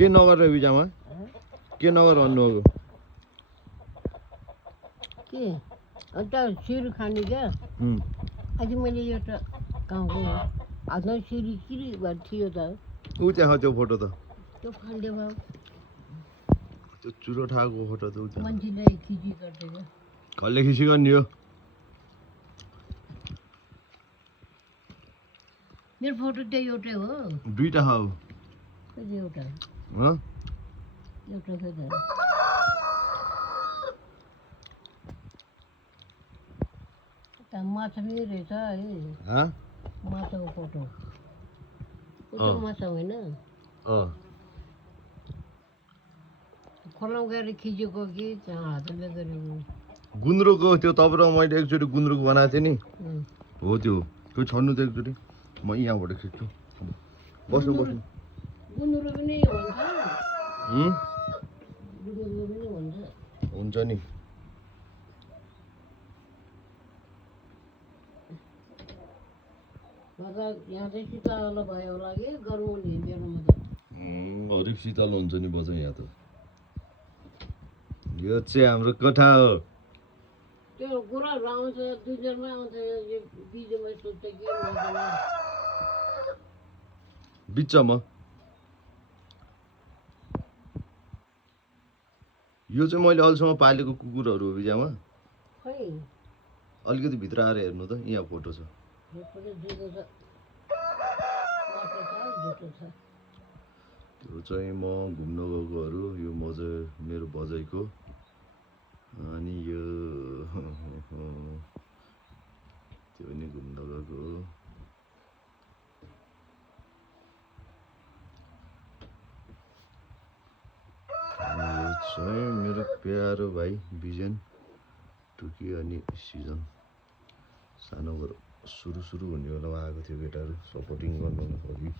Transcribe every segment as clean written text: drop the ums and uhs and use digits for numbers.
के नगरेर बिजामा के नगर भन्नुभएको के अन्त सिर खाने क्या आज मैले एउटा गाउँको आज सिरी किरी थियो त ऊ त्यहाँ त्यो फोटो त त्यो फाल्यो भयो त्यो चुरोठाको फोटो त ऊ त्यहाँ मान्छेले खिची गर्दै क्या कसले खिसी गर्ने हो मेरो फोटो त्यही एउटै हो दुईटा हो कति एउटा ह एउटा कति माछा पनि रहेछ है माछाको फोटो माछा होइन खोलामा गएर खिचेको कि हातले गरेको गुन्द्रुकको त्यो तपाईँ मैले एकचोटि गुन्द्रुक बनाएको थिएँ नि हो त्यो छोड्नु त एकचोटि म यहाँबाट खिच्छु बस्नु बस्नु गुन्द्रुक पनि हुन्छ नि यहाँ चाहिँ शीतल भयो होला कि गरौँ बेलामा त हरिक शीतल हुन्छ नि बजा यहाँ त यो चाहिँ हाम्रो कोठा हो त्यो कुराहरू आउँछ दुईजनमा आउँछ बिजमा सोध्छ कि बिचमा यो चाहिँ मैले अहिलेसम्म पालेको कुकुरहरू हो बिजामा खै अलिकति भित्र आएर हेर्नु त यहाँ फोटो छ त्यो चाहिँ म घुम्न गएकोहरू यो मेरो बजाइको अनि यो त्यो पनि घुम्न गएको हो यो चाहिँ मेरो प्यारो भाइ बिजन टुकी अनि सिजन सानो सुरु हुने बेलामा आएको थियो केटाहरू सपोर्टिङ गर्नु अघि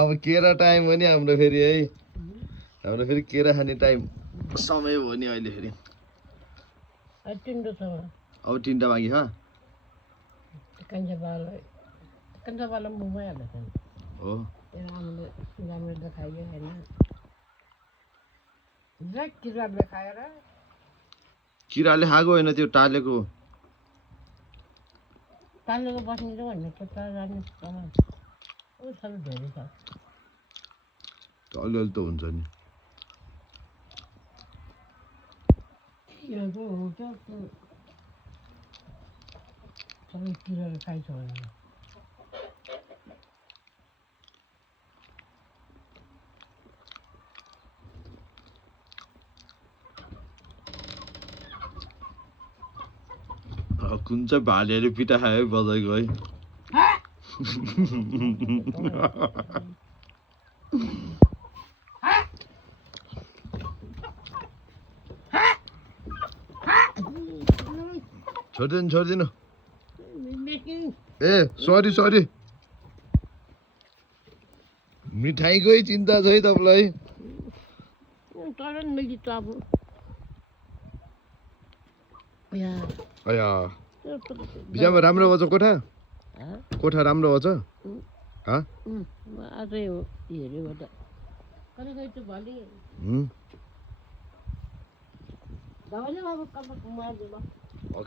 अब केरा टाइम हो नि हाम्रो फेरि है हाम्रो फेरि केरा खाने टाइम समय हो नि अहिले फेरि अब 3टा बाँकी छ हो किराले खाएको होइन त्यो टालेको बस्ने चाहिँ भन्ने कता जाने धेरै छ अलिअलि त हुन्छ नि सबै किराले खाइछ भने कुन चाहिँ भालेले पिटा खायो बजाइको है छोडिदिनु ए सरी मिठाईकै चिन्ता छ है तपाईँलाई बिजामा राम्रो भएछ कोठा राम्रो भएछ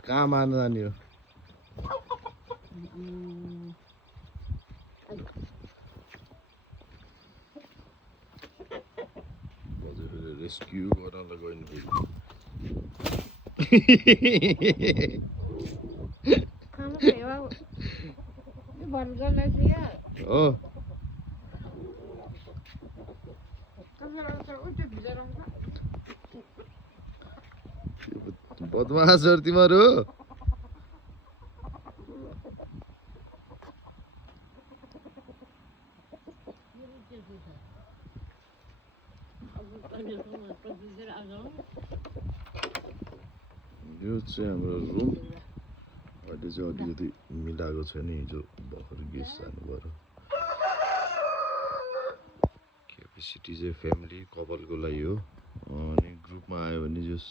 कहाँ मार्न जाने हो रेस्क्यु गर्नलाई गइनु हो बदमासहरू तिमीहरू यो चाहिँ हाम्रो रुम अहिले चाहिँ अलिकति मिलाएको छैन हिजो भर्खर गेस्ट जानुभयो क्यापेसिटी चाहिँ फ्यामिली कपलको लागि हो अनि ग्रुपमा आयो भने जस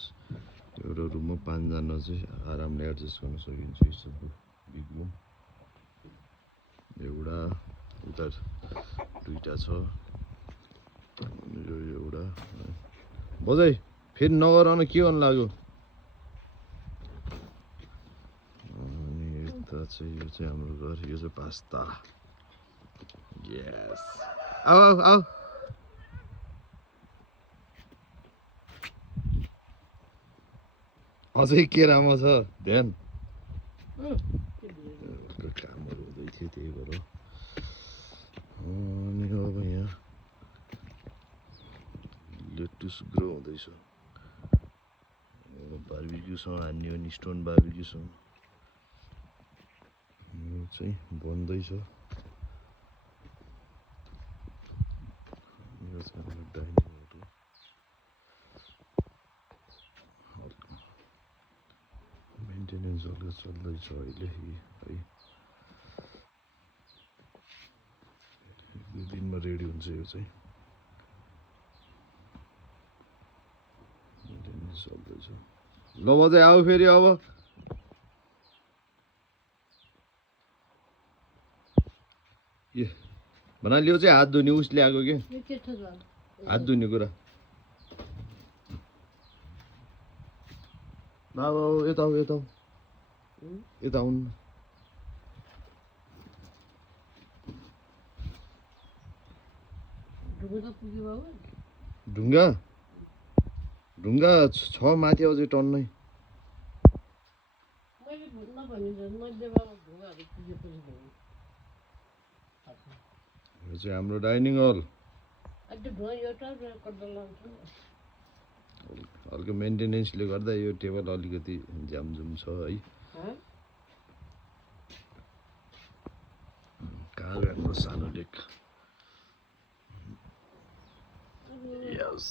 एउटा रुममा 5 जना चाहिँ आरामले एडजस्ट गर्न सकिन्छ यस्तो बिग बुम एउटा उता दुईटा छ यो एउटा बजाइ फेरि नगराउन के गर्नु लाग्यो अनि यता चाहिँ यो चाहिँ हाम्रो घर यो चाहिँ पास्ता यस आऊ आऊ आऊ अझै केरामा छ ध्यान कामहरू हुँदै थियो त्यही भएर अनि अब यहाँ लेटुस ग्रो हुँदैछ बार्बिक्यूसँग हान्ने हो नि स्टोन बार्बिक्यूसँग यो चाहिँ बन्दैछ यो चाहिँ हाम्रो डाइनिङहरू मेन्टेनेन्स हल्का चल्दैछ अहिले है एक दुई दिनमा रेडी हुन्छ यो चाहिँ मेन्टेनेन्स चल्दैछ ल बजाइ आऊ फेरि अब ए भन्नाले यो चाहिँ हात धुने उसले आएको के हात धुने कुरा बाबा यता आऊ यता आऊ यता आउनु ढुङ्गा ढुङ्गा छ माथि अझै टन्नै यो चाहिँ हाम्रो डाइनिङ हल हल्का मेन्टेनेन्सले गर्दा यो टेबल अलिकति झ्यामझुम छ है कागजको सानो डेक यस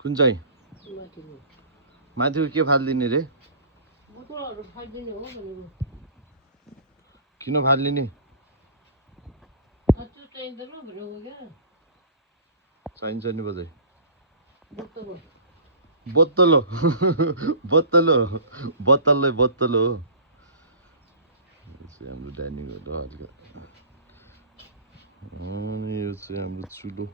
कुन चाहिँ माथिको के फालिदिने रे किन फालिदिने चाहिन्छ नि बजाइ बत्तलो बत्तलो बत्तलै बत्तलो हो हाम्रो डाइनिङ हल हल्का अनि यो चाहिँ हाम्रो चुलो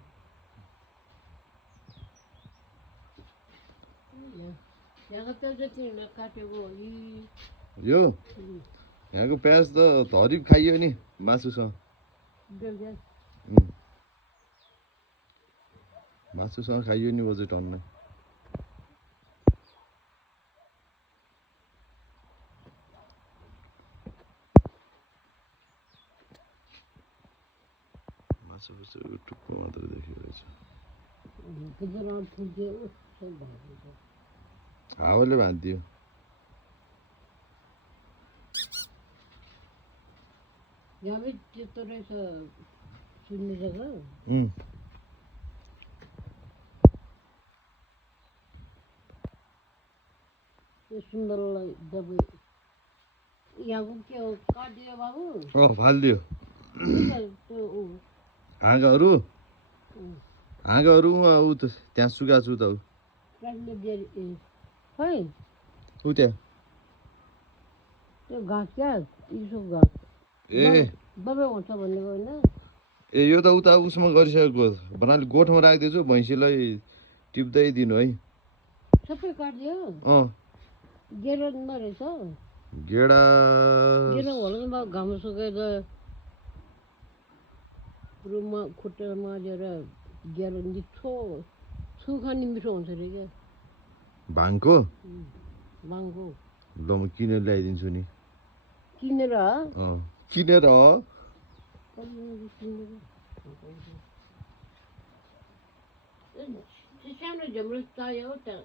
यो यहाँको प्याज त धरिप खाइयो नि मासुसँग मासुसँग खाइयो नि बजे टन्न मासु टुप्पो मात्र देखिरहेछ हावाले भाँदियो सुन्दरलाई दबाई यहाँको के हो काटियो बाबु फालिदियो त्यो हाँगाहरू ऊ त त्यहाँ सुकाएको छु त खै ऊ त्यहाँ त्यो घाँस क्या इसो घाँस ए दबाई हुन्छ भनेको होइन ए यो त उता उसमा गरिसकेको भन्नाले गोठमा राखिदिएछु भैँसीलाई टिप्दै दिनु है सबै काटिदियो अँ गेडा नरहेछ गेडा गेडा होला घाम सुकाएर रुममा खुट्टा माझेर गेडा मिठो सुखानी मिठो हुन्छ अरे क्या भाङको भाङको ल म किनेर ल्याइदिन्छु नि किनेर किनेर सानो झम्रो चाहियो हो त्यहाँ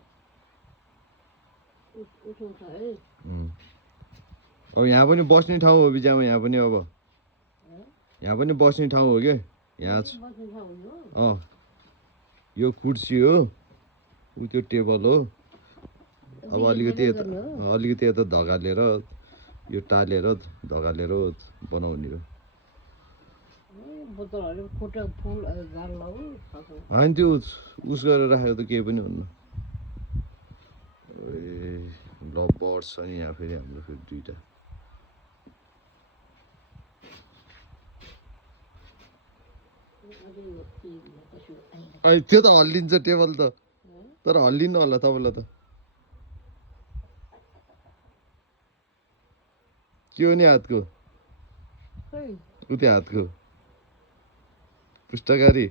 उठाउँछ है अब यहाँ पनि बस्ने ठाउँ हो बिचमा यहाँ पनि अब यहाँ पनि बस्ने ठाउँ हो क्या यहाँ यो कुर्सी हो ऊ त्यो टेबल हो अब अलिकति यता धगालेर यो टालेर धगालेर बनाउने हो होइन त्यो उस गरेर राखेको त केही पनि हुन्न ल बर्ड्स छ नि यहाँ फेरि हाम्रो फेरि दुईवटा अहिले त्यो त हल्लिन्छ टेबल त तर हल्लिनु होला तपाईँलाई त के हो नि हातको उति हातको पुस्तकारी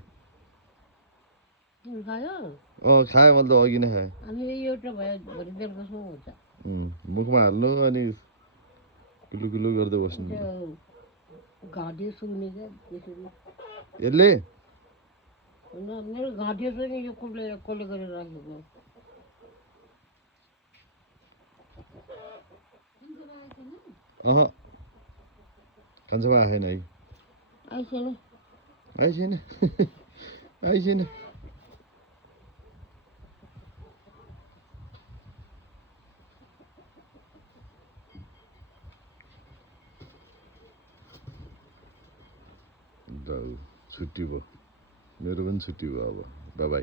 खायो मैले त अघि नै खाएँ मुखमा हाल्नु अनि कुलु कुलु गर्दै बस्नु यसले मेरो घाँटी छ नि यो कसले गरेर राखेको अह खान्छमा आएन है आइसेन आइसेन आइसेन छुट्टी भयो मेरो पनि छुट्टी भयो अब बाई बाई